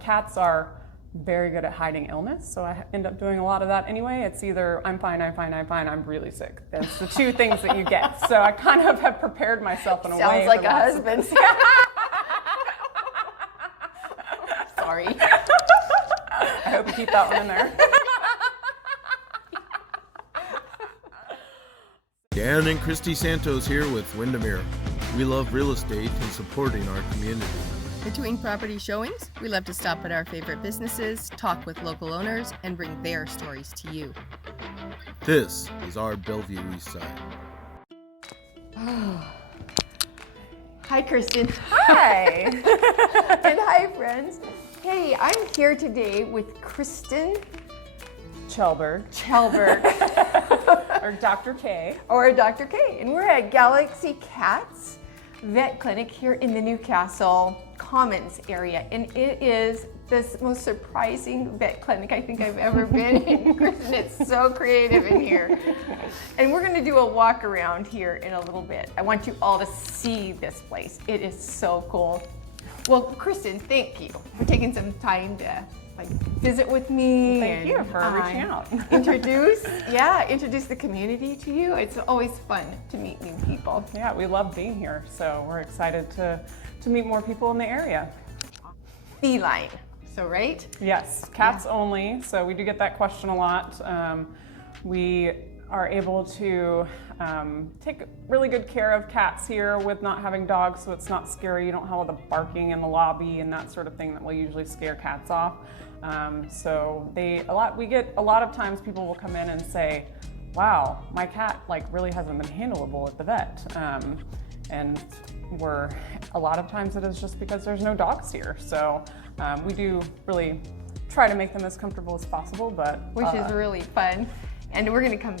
cats are very good at hiding illness, so I end up doing a lot of that anyway. It's either I'm fine, I'm really sick. That's the two things that you get. So I kind of have prepared myself in a way. Sounds like a husband. Sorry. I hope you keep that one in there. Dan and Christy Santos here with Windermere. We love real estate and supporting our community. Between property showings, we love to stop at our favorite businesses, talk with local owners, and bring their stories to you. This is our Bellevue East Side. Hi, Kristen. Hi. And hi, friends. Hey, I'm here today with Kristen Kjellberg. Or Dr. K. Or Dr. K. And we're at Galaxy Cats Vet Clinic here in the Newcastle Commons area. And it is the most surprising vet clinic I think I've ever been in. Kristen, it's so creative in here. And we're gonna do a walk around here in a little bit. I want you all to see this place. It is so cool. Well, Kristen, thank you for taking some time to visit with me. Thank you for reaching out. introduce the community to you. It's always fun to meet new people. Yeah, we love being here, so we're excited to meet more people in the area. Feline, so right? Yes, cats only, so we do get that question a lot. We are able to take really good care of cats here with not having dogs, so it's not scary. You don't have all the barking in the lobby and that sort of thing that will usually scare cats off. We get a lot of times people will come in and say, wow, my cat really hasn't been handleable at the vet. And a lot of times it is just because there's no dogs here. So we do really try to make them as comfortable as possible, which is really fun. And we're gonna come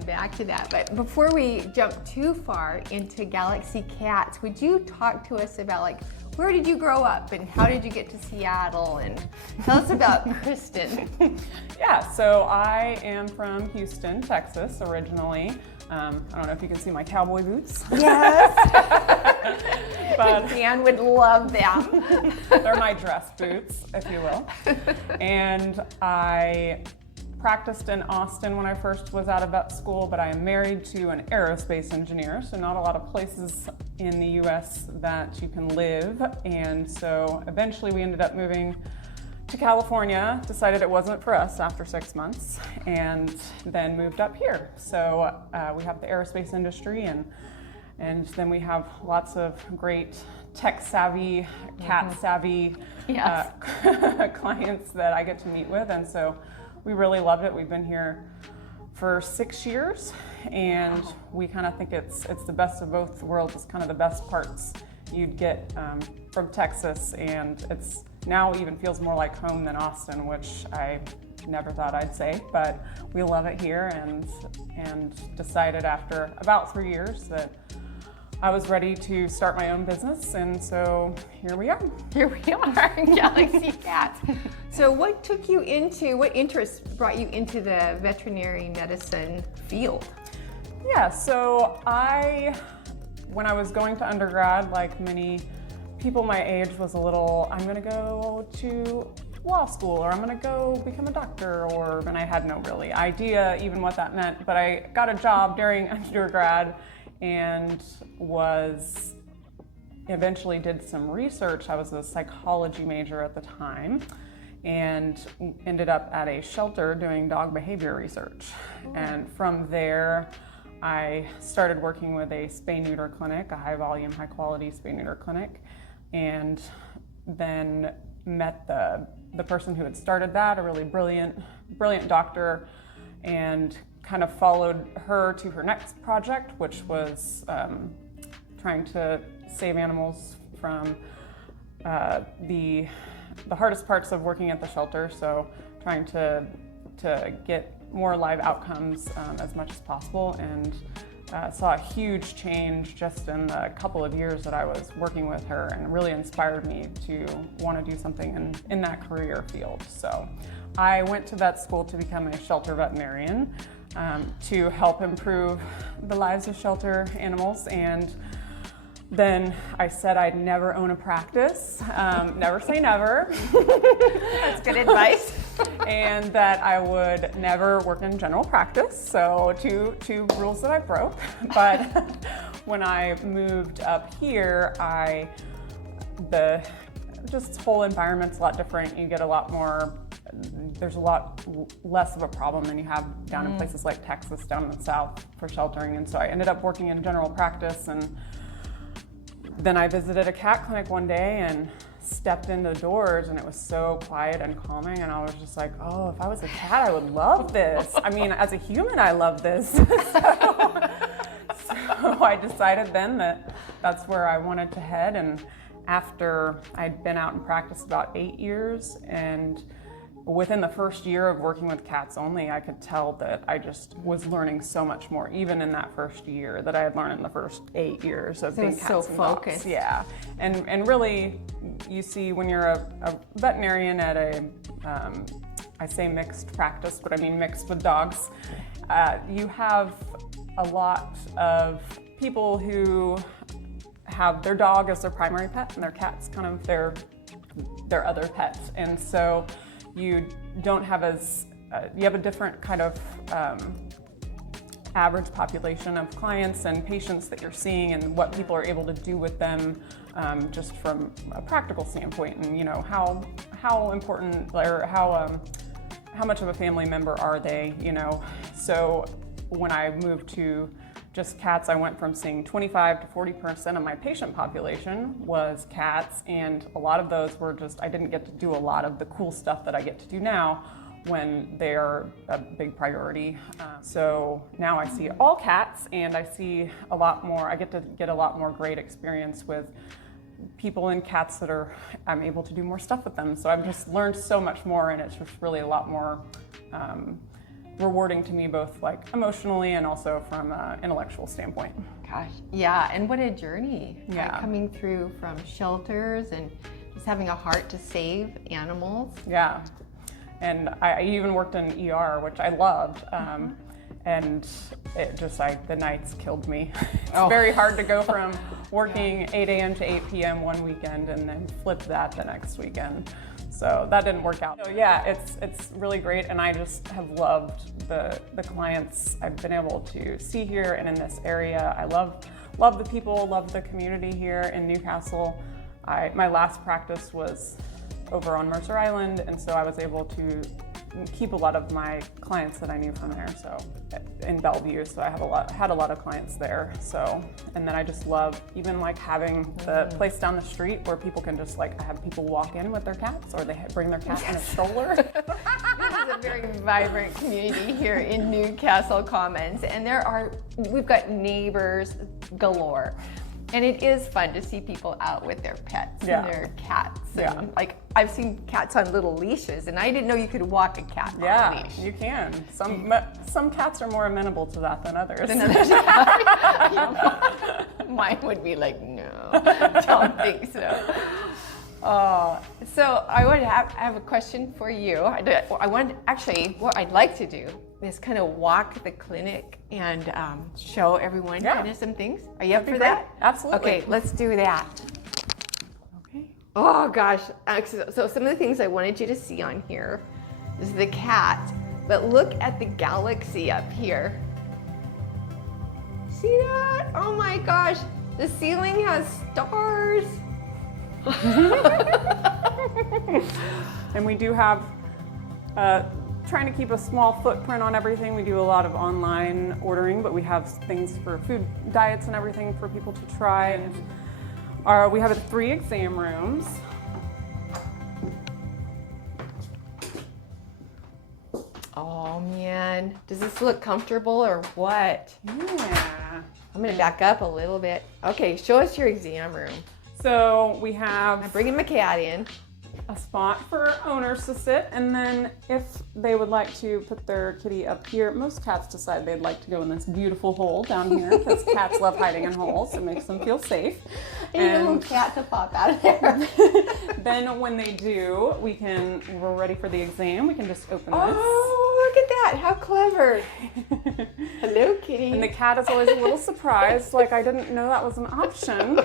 back to that. But before we jump too far into Galaxy Cats, would you talk to us about where did you grow up and how did you get to Seattle, and tell us about Kristen. Yeah, so I am from Houston, Texas originally. I don't know if you can see my cowboy boots. Yes. But Dan would love them. They're my dress boots, if you will. And I practiced in Austin when I first was out of vet school, but I am married to an aerospace engineer, so not a lot of places in the US that you can live. And so eventually we ended up moving to California, decided it wasn't for us after 6 months, and then moved up here. So we have the aerospace industry, and then we have lots of great tech-savvy, cat-savvy clients that I get to meet with, and so we really love it. We've been here for 6 years, and we kind of think it's the best of both worlds. It's kind of the best parts you'd get from Texas, and it's now even feels more like home than Austin, which I never thought I'd say, but we love it here, and decided after about 3 years that I was ready to start my own business, and so here we are. Here we are, Galaxy Cats. So what interest brought you into the veterinary medicine field? Yeah, so when I was going to undergrad, like many people my age, was I'm gonna go to law school, or I'm gonna go become a doctor, and I had no really idea even what that meant, but I got a job during undergrad and eventually did some research. I was a psychology major at the time and ended up at a shelter doing dog behavior research. And from there, I started working with a spay-neuter clinic, a high-volume, high-quality spay-neuter clinic, and then met the person who had started that, a really brilliant doctor, and kind of followed her to her next project, which was trying to save animals from the hardest parts of working at the shelter. So trying to get more live outcomes as much as possible, and saw a huge change just in the couple of years that I was working with her, and really inspired me to want to do something in that career field. So I went to vet school to become a shelter veterinarian, to help improve the lives of shelter animals, and then I said I'd never own a practice, never say never. That's good advice. And that I would never work in general practice. So two rules that I broke. But when I moved up here, the whole environment's a lot different. You get a lot more, there's a lot less of a problem than you have down in places like Texas, down in the South for sheltering. And so I ended up working in general practice, and then I visited a cat clinic one day and stepped into the doors, and it was so quiet and calming, and I was just like, oh, if I was a cat, I would love this. I mean, as a human, I love this. So I decided then that that's where I wanted to head. And after I'd been out in practice about 8 years, and within the first year of working with cats only, I could tell that I just was learning so much more, even in that first year, that I had learned in the first 8 years of being cats and dogs. Yeah, and really, you see when you're a veterinarian at I say mixed practice, but I mean mixed with dogs, you have a lot of people who have their dog as their primary pet and their cat's kind of their other pet, and so you don't have you have a different kind of average population of clients and patients that you're seeing, and what people are able to do with them, just from a practical standpoint, and how important, or how much of a family member are they, So when I moved to just cats, I went from seeing 25 to 40% of my patient population was cats, and a lot of those were just, I didn't get to do a lot of the cool stuff that I get to do now when they're a big priority. So now I see all cats, and I see a lot more, I get a lot more great experience with people and cats that I'm able to do more stuff with them. So I've just learned so much more, and it's just really a lot more rewarding to me, both like emotionally and also from an intellectual standpoint. Gosh, yeah, and what a journey. Yeah. Coming through from shelters and just having a heart to save animals. Yeah, and I even worked in ER, which I loved, and it just, the nights killed me. It's very hard to go from working 8 a.m. to 8 p.m. one weekend and then flip that the next weekend. So that didn't work out. So yeah, it's really great, and I just have loved the clients I've been able to see here and in this area. I love the people, love the community here in Newcastle. My last practice was over on Mercer Island, and so I was able to keep a lot of my clients that I knew from there, so in Bellevue, so I had a lot of clients there. So, and then I just love even like having the place down the street where people can just have people walk in with their cats, or they bring their cat in a stroller. This is a very vibrant community here in Newcastle Commons, and we've got neighbors galore. And it is fun to see people out with their pets and their cats. And I've seen cats on little leashes, and I didn't know you could walk a cat on a leash. Yeah, you can. Some cats are more amenable to that than others. Mine would be like, no, don't think so. So I have a question for you. What I'd like to do is kind of walk the clinic and show everyone kind of some things. Are you up for that? Absolutely. Okay, let's do that. Okay. Oh gosh, so some of the things I wanted you to see on here is the cat, but look at the galaxy up here. See that? Oh my gosh, the ceiling has stars. And we do have, trying to keep a small footprint on everything. We do a lot of online ordering, but we have things for food diets and everything for people to try. And we have 3 exam rooms. Oh man, does this look comfortable or what? Yeah. I'm gonna back up a little bit. Okay, show us your exam room. So we have I'm bringing my cat in. a spot for owners to sit, and then if they would like to put their kitty up here, most cats decide they'd like to go in this beautiful hole down here, because cats love hiding in holes. It makes them feel safe. And a little cat to pop out of there. Then when they do, we're ready for the exam, we can just open this. Oh, look at that, how clever. Hello, kitty. And the cat is always a little surprised, like, I didn't know that was an option.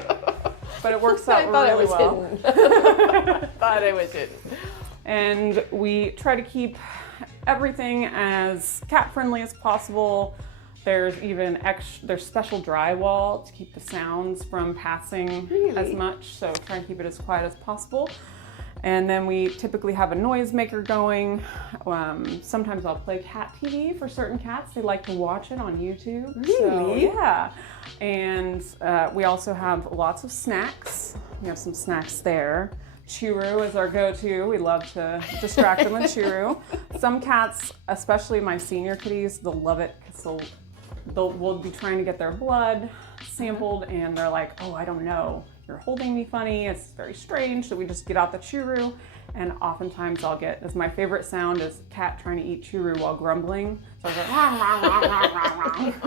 but it works out I thought really it was well. hidden. Thought it was hidden. And we try to keep everything as cat friendly as possible. There's even there's special drywall to keep the sounds from passing as much, so try and keep it as quiet as possible. And then we typically have a noise maker going. Sometimes I'll play cat TV for certain cats. They like to watch it on YouTube. Really? So, yeah. And we also have lots of snacks. We have some snacks there. Churu is our go-to. We love to distract them with churu. Some cats, especially my senior kitties, they'll love it because we'll be trying to get their blood sampled and they're like, oh, I don't know. You're holding me funny, it's very strange. So we just get out the churu, and oftentimes I'll get, as my favorite sound is cat trying to eat churu while grumbling. So I was like,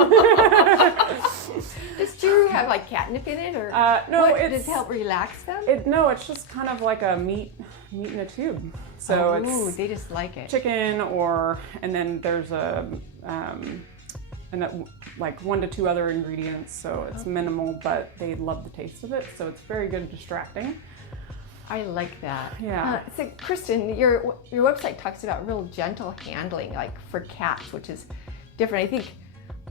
Does churu have like catnip in it, or no, does it help relax them? No, it's just kind of like a meat in a tube. So they just like it. Chicken, and then there's like 1 to 2 other ingredients, so it's minimal, but they love the taste of it, so it's very good distracting. I like that. Yeah. So Kristen, your website talks about real gentle handling, like for cats, which is different, I think.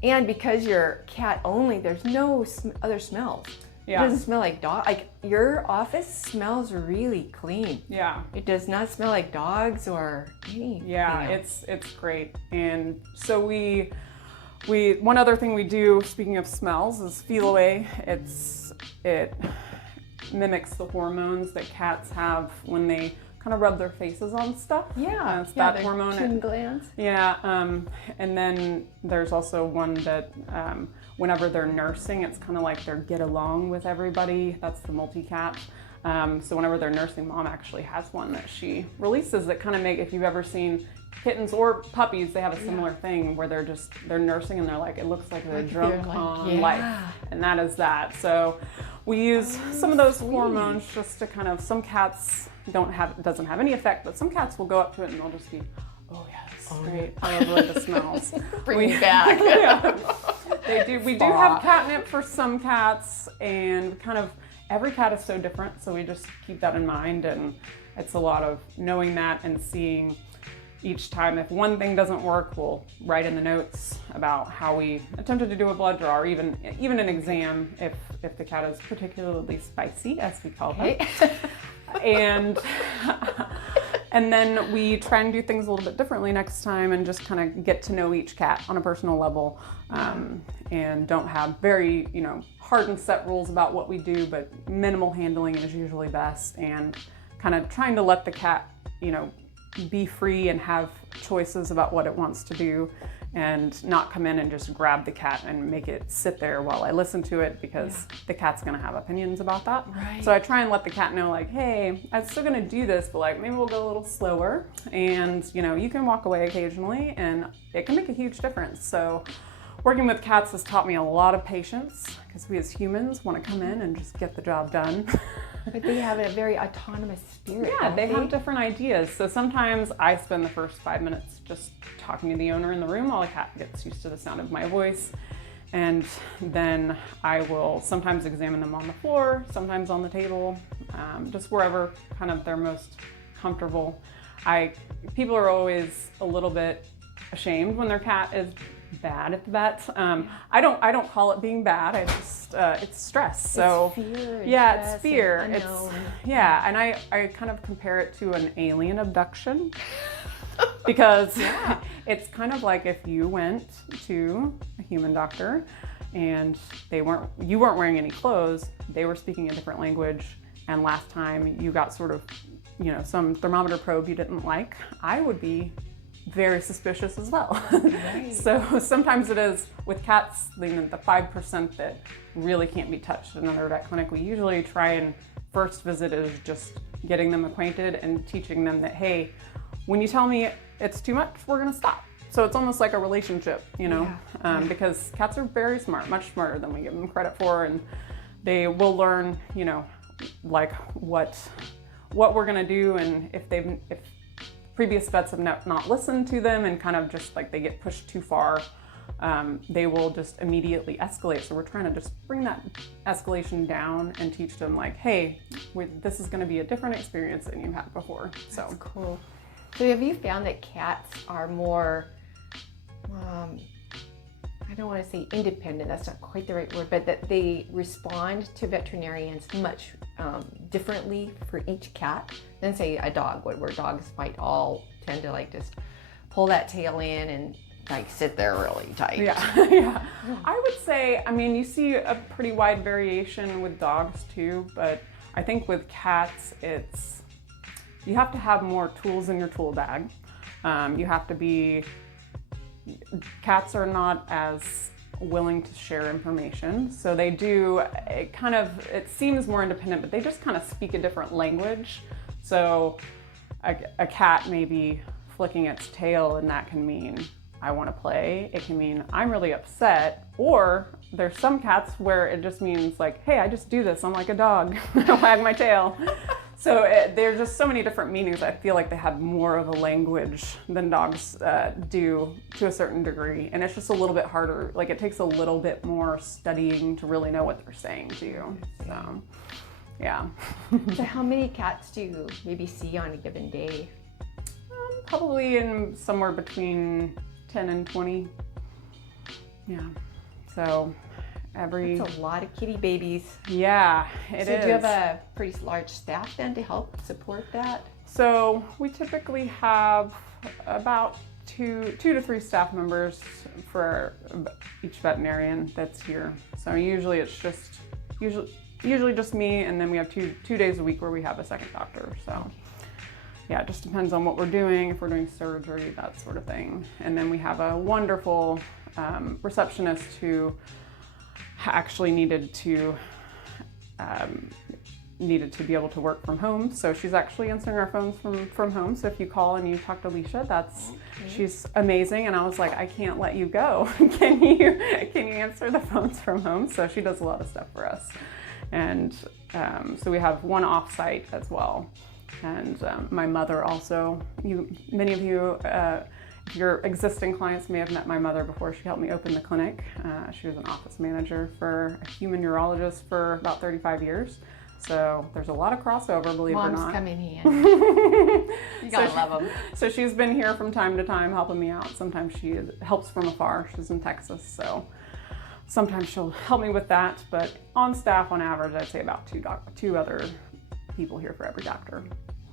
And because you're cat only, there's no other smells. Yeah. It doesn't smell like dog. Like your office smells really clean. Yeah. It does not smell like dogs or anything. Yeah, it's great. And so we one other thing we do, speaking of smells, is feel away. It mimics the hormones that cats have when they kind of rub their faces on stuff. Yeah, it's that hormone. Chin glands. Yeah, and then there's also one that whenever they're nursing, it's kind of like their get along with everybody. That's the multi-cat. So whenever they're nursing, mom actually has one that she releases that kind of if you've ever seen kittens or puppies, they have a similar thing where they're nursing and they're like, it looks like they're drunk on life, and that is that. So we use some of those hormones just to kind of, some cats doesn't have any effect, but some cats will go up to it and they'll just be, oh yeah, this is great. I love the smells. Bring me back. Yeah, they do. We do have catnip for some cats, and kind of every cat is so different, so we just keep that in mind, and it's a lot of knowing that and seeing each time if one thing doesn't work, we'll write in the notes about how we attempted to do a blood draw, or even an exam if the cat is particularly spicy, as we call them. And then we try and do things a little bit differently next time, and just kind of get to know each cat on a personal level, and don't have very hard and set rules about what we do, but minimal handling is usually best, and kind of trying to let the cat be free and have choices about what it wants to do, and not come in and just grab the cat and make it sit there while I listen to it, because the cat's gonna have opinions about that. Right. So I try and let the cat know, like, hey, I'm still gonna do this, but like maybe we'll go a little slower, and you can walk away occasionally, and it can make a huge difference. So working with cats has taught me a lot of patience, because we as humans want to come in and just get the job done. But they have a very autonomous spirit. Yeah, they have different ideas. So sometimes I spend the first 5 minutes just talking to the owner in the room while the cat gets used to the sound of my voice. And then I will sometimes examine them on the floor, sometimes on the table, just wherever kind of they're most comfortable. People are always a little bit ashamed when their cat is bad at the vet. I don't call it being bad. I just it's stress. So it's fear. It's fear. And I kind of compare it to an alien abduction, because it's kind of like if you went to a human doctor and you weren't wearing any clothes, they were speaking a different language, and last time you got sort of some thermometer probe you didn't like, I would be very suspicious as well. Right. So sometimes it is with cats, the 5% that really can't be touched at another vet clinic. We usually try and first visit is just getting them acquainted and teaching them that, hey, when you tell me it's too much, we're gonna stop. So it's almost like a relationship, because cats are very smart, much smarter than we give them credit for, and they will learn, like what we're gonna do, and if previous vets have not listened to them and kind of just like they get pushed too far, they will just immediately escalate. So we're trying to just bring that escalation down and teach them like, hey, this is going to be a different experience than you had before. So that's cool. So have you found that cats are more, I don't want to say independent, that's not quite the right word, but that they respond to veterinarians much differently for each cat than say a dog would, where dogs might all tend to like just pull that tail in and like sit there really tight. Yeah, yeah. I would say, I mean, you see a pretty wide variation with dogs too, but I think with cats, you have to have more tools in your tool bag. Cats are not as willing to share information, so they do, it seems more independent, but they just kind of speak a different language. So a cat may be flicking its tail, and that can mean I want to play. It can mean I'm really upset, or there's some cats where it just means like, hey, I just do this. I'm like a dog. I wag my tail. So there's just so many different meanings. I feel like they have more of a language than dogs do to a certain degree, and it's just a little bit harder. Like it takes a little bit more studying to really know what they're saying to you. So, yeah. So how many cats do you maybe see on a given day? Probably in somewhere between 10 and 20. Yeah. So That's a lot of kitty babies. Yeah, it is. So do you have a pretty large staff then to help support that? So we typically have about two to three staff members for each veterinarian that's here. So usually it's usually just me, and then we have two days a week where we have a second doctor. So yeah, it just depends on what we're doing, if we're doing surgery, that sort of thing. And then we have a wonderful receptionist who actually needed to be able to work from home. So she's actually answering our phones from home. So if you call and you talk to Alicia, she's amazing. And I was like, I can't let you go. Can you answer the phones from home? So she does a lot of stuff for us. And so we have one off-site as well. And my mother also, many of you, your existing clients may have met my mother before. She helped me open the clinic. She was an office manager for a human urologist for about 35 years. So there's a lot of crossover, believe it or not. Moms come in handy. You gotta love them. So she's been here from time to time helping me out. Sometimes she helps from afar. She's in Texas, so sometimes she'll help me with that. But on staff, on average, I'd say about two other people here for every doctor.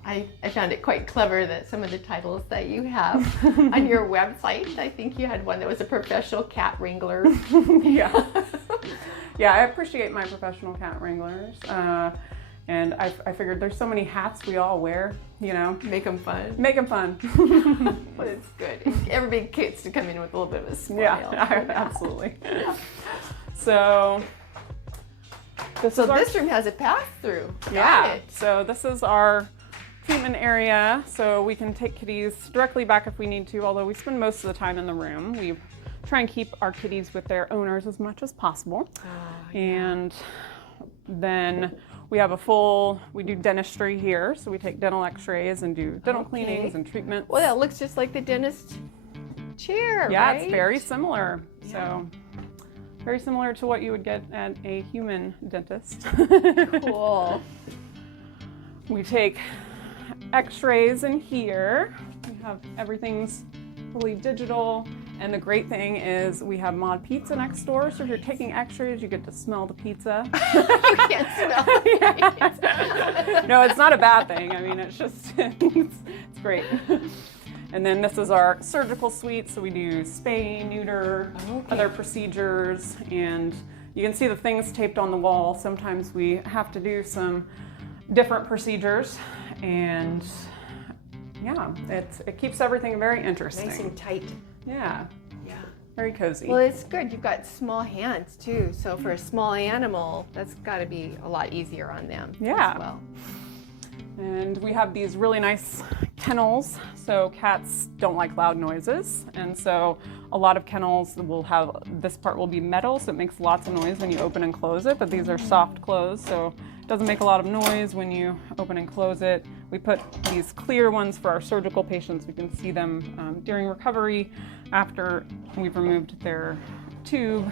I found it quite clever that some of the titles that you have on your website, I think you had one that was a professional cat wrangler. Yeah. Yeah, I appreciate my professional cat wranglers. And I figured there's so many hats we all wear, you know. Make them fun. Make them fun. But it's good. Everybody gets to come in with a little bit of a smile. Yeah, absolutely. So this room has a pass-through. Yeah. So this is our treatment area, so we can take kitties directly back if we need to, although we spend most of the time in the room. We try and keep our kitties with their owners as much as possible. And then we have we do dentistry here, so we take dental x-rays and do dental cleanings and treatments. Well, that looks just like the dentist chair, yeah, right? It's very similar. Yeah. So very similar to what you would get at a human dentist. Cool. We take x-rays in here. We have everything's fully digital, and the great thing is we have Mod Pizza next door, so if you're taking x-rays you get to smell the pizza. You can't smell the pizza. No, it's not a bad thing. I mean, it's just it's great. And then this is our surgical suite, so we do spay, neuter, other procedures, and you can see the things taped on the wall. Sometimes we have to do some different procedures, and yeah, it keeps everything very interesting. Nice and tight. Yeah. Yeah. Very cozy. Well, it's good. You've got small hands too, so for a small animal, that's got to be a lot easier on them as well. And we have these really nice kennels, so cats don't like loud noises, and so a lot of kennels will have, this part will be metal, so it makes lots of noise when you open and close it, but these are soft close, so it doesn't make a lot of noise when you open and close it. We put these clear ones for our surgical patients. We can see them during recovery after we've removed their tube.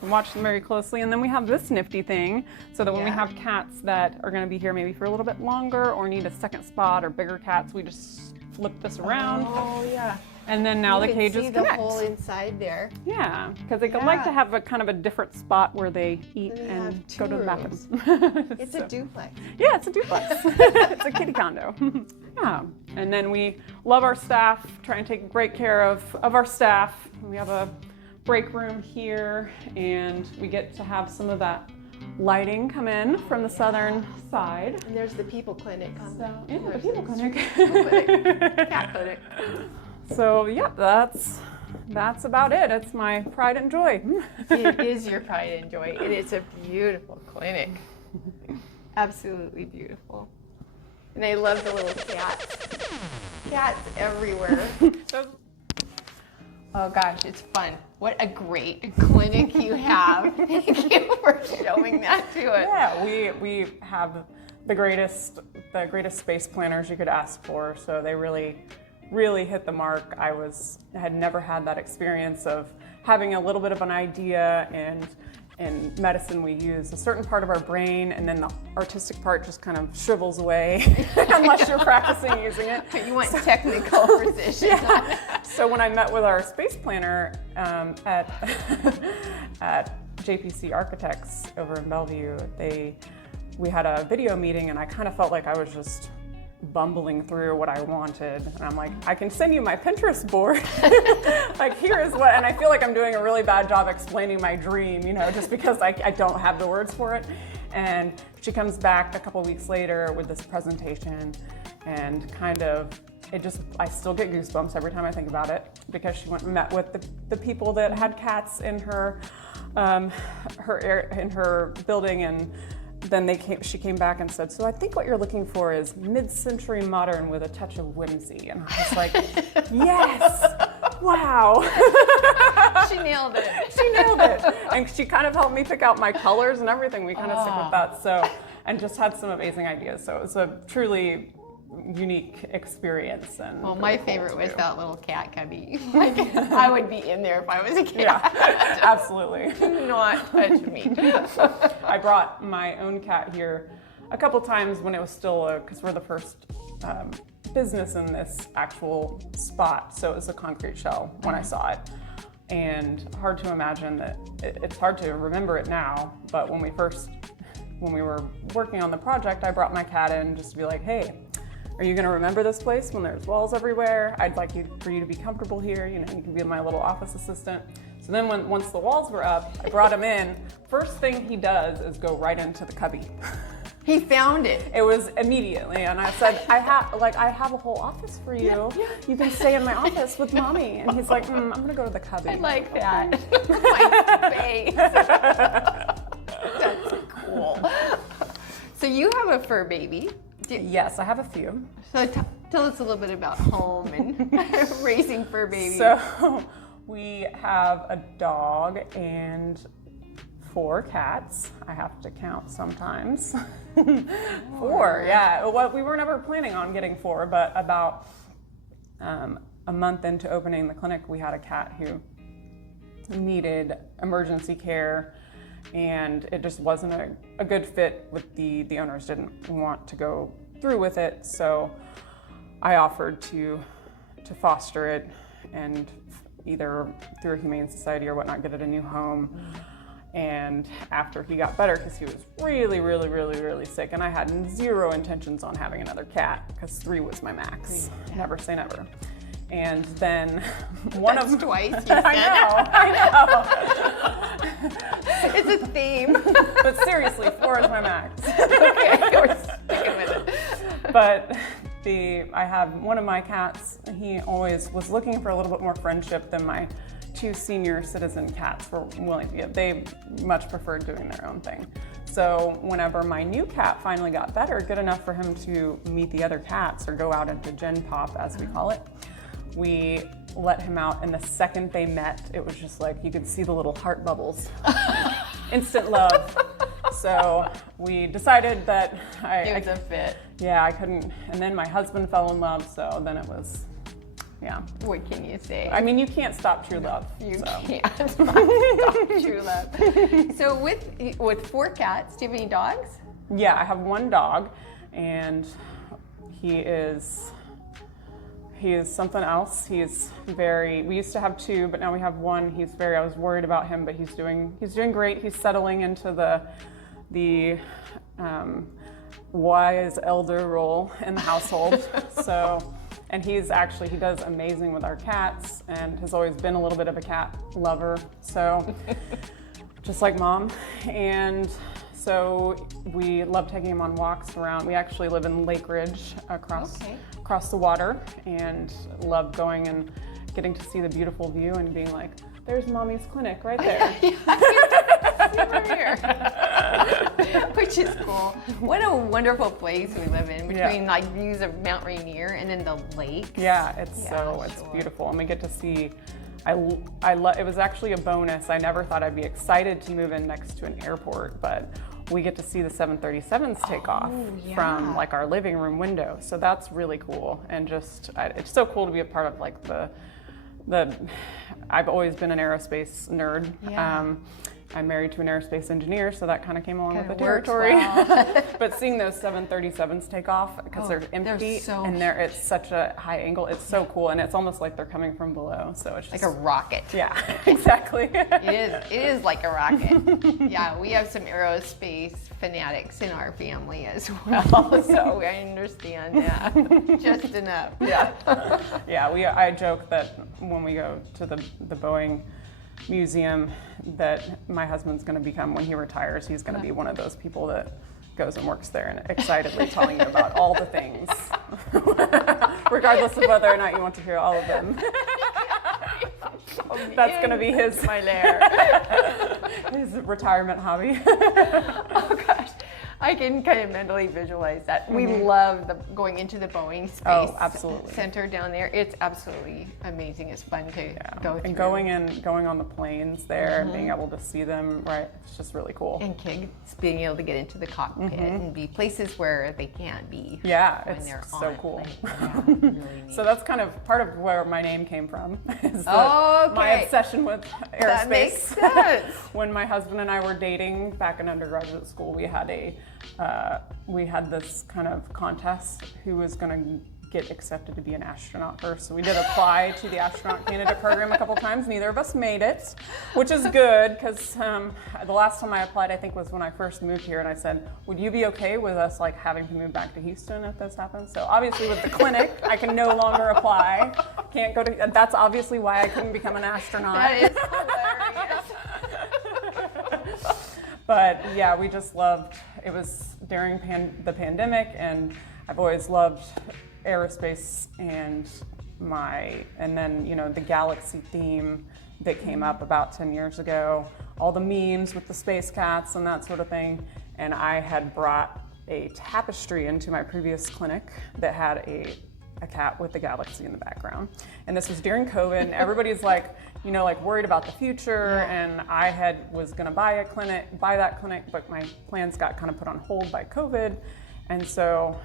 And watch them very closely. And then we have this nifty thing so that when we have cats that are going to be here maybe for a little bit longer or need a second spot, or bigger cats, we just flip this around. Oh, yeah. And then now the cages see connect. the hole inside there. Yeah, because they like to have a kind of a different spot where they eat They and have go to the 2 bathroom. It's a duplex. Yeah, it's a duplex. It's a kitty condo. Yeah, and then we love our staff, try and take great care of our staff. We have a break room here, and we get to have some of that lighting come in from the southern side. And there's the people clinic on Yeah, the people clinic. Cat clinic. So yeah, that's about it. It's my pride and joy. It is your pride and joy, and it's a beautiful clinic. Absolutely beautiful. And I love the little cats. Cats everywhere. Oh gosh, it's fun. What a great clinic you have. Thank you for showing that to us. Yeah, we have the greatest space planners you could ask for. So they really hit the mark. I had never had that experience of having a little bit of an idea, and in medicine we use a certain part of our brain, and then the artistic part just kind of shrivels away unless you're practicing using it. You want technical precision. Yeah. So when I met with our space planner at JPC Architects over in Bellevue, we had a video meeting, and I kind of felt like I was just bumbling through what I wanted, and I'm like, I can send you my Pinterest board. Like, here is what, and I feel like I'm doing a really bad job explaining my dream, just because I don't have the words for it. And she comes back a couple weeks later with this presentation, and kind of, I still get goosebumps every time I think about it, because she went and met with the people that had cats in her building, and then she came back and said, so I think what you're looking for is mid-century modern with a touch of whimsy. And I was like, yes, wow. She nailed it. She nailed it. And she kind of helped me pick out my colors and everything. We kind of stick with that. So, and just had some amazing ideas. So it was a truly unique experience. And well, my favorite was that little cat cubby. I would be in there if I was a cat. Yeah, absolutely. Do not touch me. I brought my own cat here a couple times when it was still because we're the first business in this actual spot, so it was a concrete shell when I saw it. And hard to imagine that, it's hard to remember it now, but when we were working on the project, I brought my cat in just to be like, hey, are you gonna remember this place when there's walls everywhere? I'd like for you to be comfortable here. You can be my little office assistant. So then once the walls were up, I brought him in. First thing he does is go right into the cubby. He found it. It was immediately, and I said, I have a whole office for you. Yeah. You can stay in my office with mommy. And he's like, I'm gonna go to the cubby. I like that. My space. That's cool. So you have a fur baby. Yes, I have a few. So tell us a little bit about home and raising fur babies. So we have a dog and 4 cats. I have to count sometimes. 4, yeah. Well, we were never planning on getting 4, but about a month into opening the clinic, we had a cat who needed emergency care, and it just wasn't a good fit with the owners didn't want to go through with it. So I offered to foster it and either through a humane society or whatnot, get it a new home. And after he got better, because he was really, really, really, really sick, and I had 0 intentions on having another cat, because 3 was my max. Never say never. And then That's twice you said. I know. It's a theme. But seriously, 4 is my max. Okay, we're sticking with it. But I have one of my cats, he always was looking for a little bit more friendship than my 2 senior citizen cats were willing to give. They much preferred doing their own thing. So whenever my new cat finally got better, good enough for him to meet the other cats or go out into Gen Pop, as we call it, we let him out, and the second they met, it was just like you could see the little heart bubbles. Instant love. So we decided that It was a fit. yeah, I couldn't. And then my husband fell in love, so then it was, yeah. What can you say? I mean, you can't stop true love. You so. can't stop true love. So with 4 cats, do you have any dogs? Yeah, I have one dog, and he is something else. We used to have 2, but now we have 1. I was worried about him, but he's doing great. He's settling into the wise elder role in the household. So, and he does amazing with our cats and has always been a little bit of a cat lover. So, just like mom. And so we love taking him on walks around. We actually live in Lake Ridge across the water, and love going and getting to see the beautiful view and being like, there's mommy's clinic right there. Over here. Which is cool. What a wonderful place we live in, between like views of Mount Rainier and then the lake. Yeah, it's beautiful, and we get to see. It was actually a bonus. I never thought I'd be excited to move in next to an airport, but we get to see the 737s take off from like our living room window. So that's really cool, and just it's so cool to be a part of like I've always been an aerospace nerd. Yeah. I'm married to an aerospace engineer, so that kind of came along with the works territory. well. But seeing those 737s take off, because they're empty and it's such a high angle, it's so cool, and it's almost like they're coming from below. So it's just like a rocket. Yeah, exactly. It is like a rocket. Yeah, we have some aerospace fanatics in our family as well, so I understand that just enough. Yeah, yeah. I joke that when we go to the Boeing museum, that my husband's going to become, when he retires, he's going to be one of those people that goes and works there and excitedly telling you about all the things, regardless of whether or not you want to hear all of them. That's going to be his his retirement hobby. Oh gosh, I can kind of mentally visualize that. We love going into the Boeing Space Center down there. It's absolutely amazing. It's fun to go through. And going on the planes there and being able to see them, right? It's just really cool. And kids being able to get into the cockpit and be places where they can't be. Yeah, when it's they're so on cool. Yeah, really neat. So that's kind of part of where my name came from. Is my obsession with aerospace. That makes sense. When my husband and I were dating back in undergraduate school, we had this kind of contest who was going to get accepted to be an astronaut first. So we did apply to the astronaut candidate program a couple times. Neither of us made it, which is good, because the last time I applied, I think, was when I first moved here, and I said, would you be okay with us like having to move back to Houston if this happens? So obviously with the clinic, I can no longer apply. Can't go to, that's obviously why I couldn't become an astronaut. That is hilarious. But yeah, we just loved, it was during the pandemic, and I've always loved aerospace, and then, you know, the galaxy theme that came up about 10 years ago, all the memes with the space cats and that sort of thing. And I had brought a tapestry into my previous clinic that had a cat with the galaxy in the background. And this was during COVID, and everybody's like, you know, like worried about the future. And I was gonna buy that clinic, but my plans got kind of put on hold by COVID. And so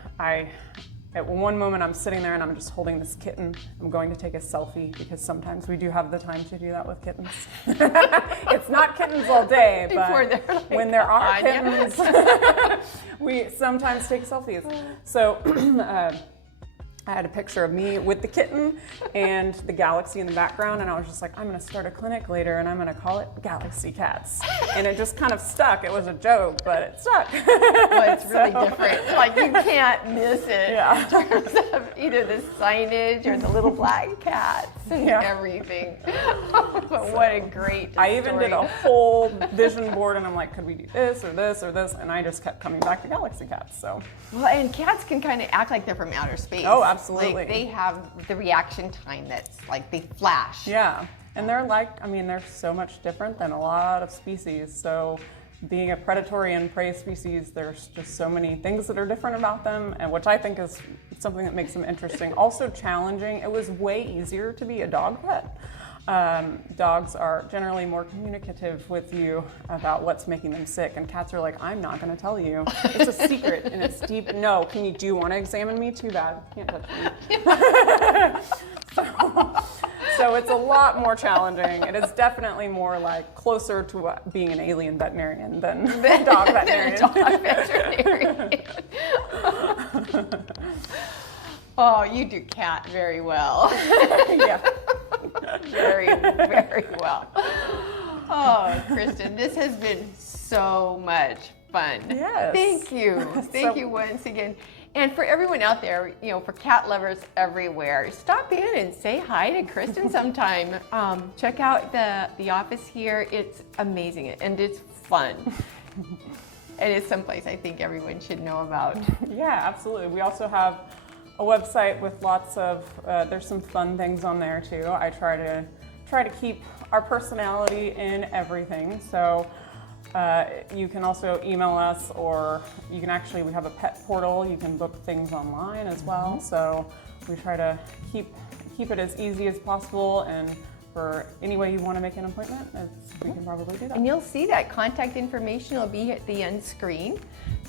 at one moment I'm sitting there and I'm just holding this kitten. I'm going to take a selfie, because sometimes we do have the time to do that with kittens. It's not kittens all day, but when there are kittens, we sometimes take selfies. So I had a picture of me with the kitten and the galaxy in the background, and I was just like, I'm gonna start a clinic later and I'm gonna call it Galaxy Cats. And it just kind of stuck. It was a joke, but it stuck. Well, it's really different. Like, you can't miss it in terms of either the signage or the little black cats and everything. But what a great story. I even did a whole vision board, and I'm like, could we do this or this or this? And I just kept coming back to Galaxy Cats. So. Well, and cats can kind of act like they're from outer space. Oh, absolutely. Like, they have the reaction time that's like they flash. Yeah, and they're they're so much different than a lot of species. So being a predatory and prey species, there's just so many things that are different about them, and which I think is something that makes them interesting. Also challenging. It was way easier to be a dog pet. Dogs are generally more communicative with you about what's making them sick, and cats are like, I'm not going to tell you. It's a secret and it's deep. No, do you want to examine me? Too bad. Can't touch me. So it's a lot more challenging. It is definitely more like closer to being an alien veterinarian than a dog veterinarian. Oh, you do cat very well. Yeah. Very, very well. Oh, Kristen, this has been so much fun. Yes. Thank you. Thank you once again. And for everyone out there, for cat lovers everywhere, stop in and say hi to Kristen sometime. Check out the office here. It's amazing and it's fun. And it's someplace I think everyone should know about. Yeah, absolutely. We also have a website with lots of, there's some fun things on there too. I try to keep our personality in everything. So you can also email us, or we have a pet portal. You can book things online as well. So we try to keep it as easy as possible, and for any way you want to make an appointment, we can probably do that. And you'll see that contact information will be at the end screen.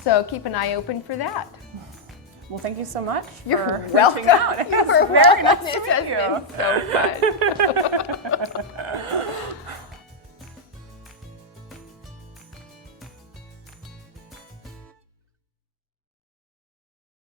So keep an eye open for that. Well, thank you so much You're for welcome. reaching out. You're Very nice welcome. to It has meet you. been so fun.